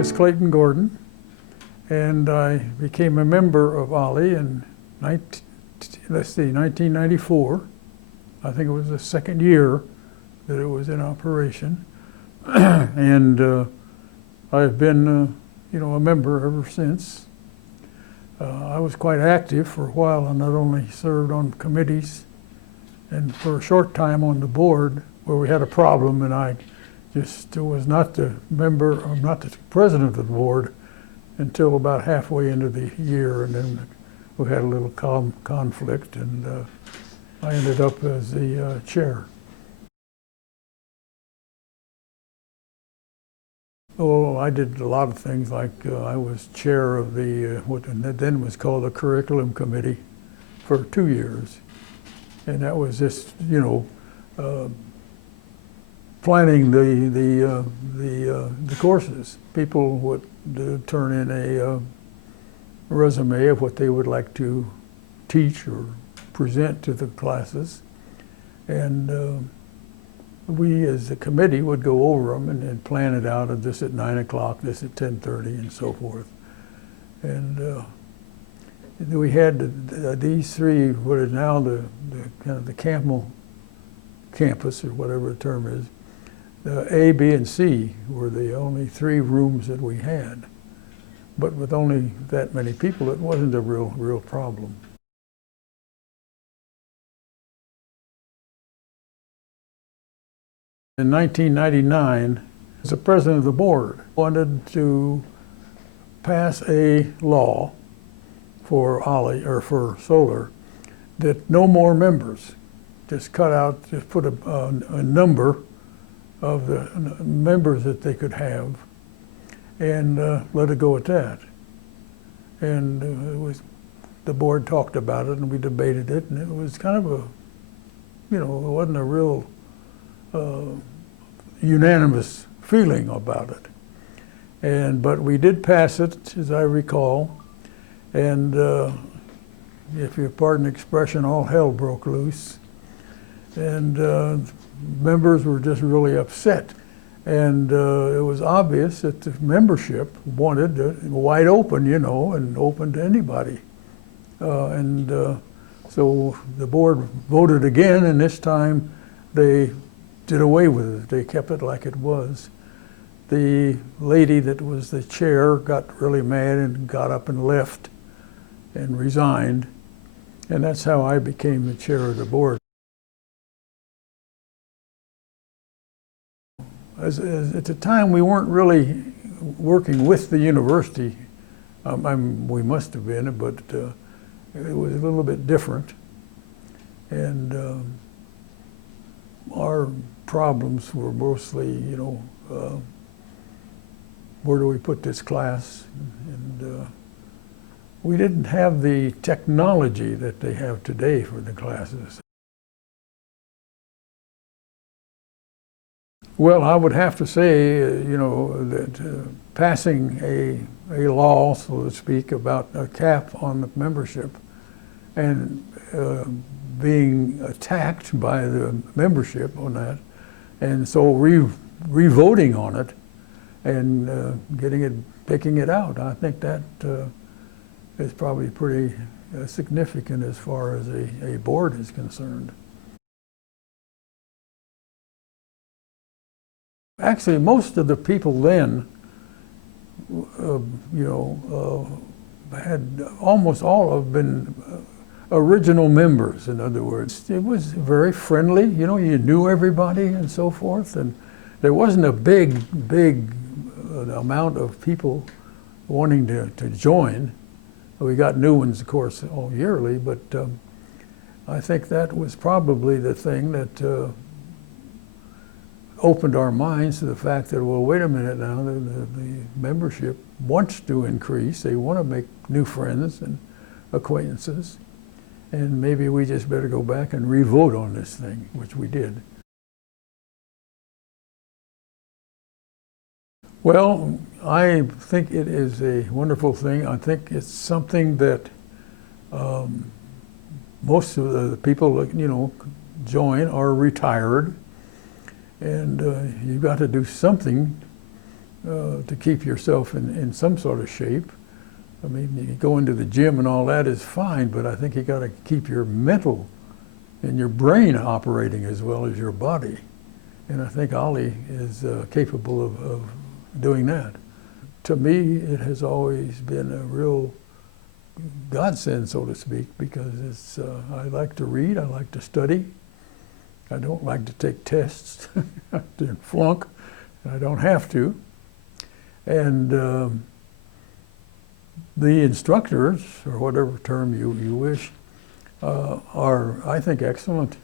is Clayton Gordon, and I became a member of OLLI in 1994. I think it was the second year that it was in operation. And I've been a member ever since. I was quite active for a while. I not only served on committees and for a short time on the board where we had a problem, and I just was not the member, or not the president of the board until about halfway into the year, and then we had a little conflict, and I ended up as the chair. Oh, I did a lot of things, like I was chair of the what then was called the curriculum committee for 2 years, and that was just planning the courses. People would turn in a resume of what they would like to teach or present to the classes, and we as a committee would go over them and plan it out, of this at 9 o'clock, this at 10:30, and so forth. And we had these three, what is now the kind of the Camel campus, or whatever the term is. A, B, and C were the only three rooms that we had. But with only that many people, it wasn't a real problem. In 1999, as the president of the board, wanted to pass a law for OLLI, or for SOLIR, that no more members. Just cut out, just put a number of the members that they could have, and let it go at that. And the board talked about it, and we debated it, and it was kind of a, it wasn't a real unanimous feeling about it. But we did pass it, as I recall, and if you pardon the expression, all hell broke loose. And members were just really upset. And it was obvious that the membership wanted it wide open, and open to anybody. So the board voted again, and this time they did away with it. They kept it like it was. The lady that was the chair got really mad and got up and left and resigned. And that's how I became the chair of the board. At the time, we weren't really working with the university. We must have been, but it was a little bit different. And our problems were mostly, where do we put this class? And we didn't have the technology that they have today for the classes. Well, I would have to say, that passing a law, so to speak, about a cap on the membership, and being attacked by the membership on that, and so re-voting on it, and picking it out, I think that is probably pretty significant as far as a board is concerned. Actually, most of the people then, had almost all have been original members. In other words, it was very friendly. You knew everybody and so forth, and there wasn't a big amount of people wanting to join. We got new ones, of course, all yearly, but I think that was probably the thing that opened our minds to the fact that, well, wait a minute now, the membership wants to increase. They want to make new friends and acquaintances, and maybe we just better go back and re-vote on this thing, which we did. Well, I think it is a wonderful thing. I think it's something that most of the people, join are retired. And you've got to do something to keep yourself in some sort of shape. I mean, you go into the gym and all that is fine, but I think you got to keep your mental and your brain operating as well as your body. And I think OLLI is capable of doing that. To me, it has always been a real godsend, so to speak, because it's, I like to read, I like to study. I don't like to take tests and flunk. I don't have to. And the instructors, or whatever term you wish, are, I think, excellent.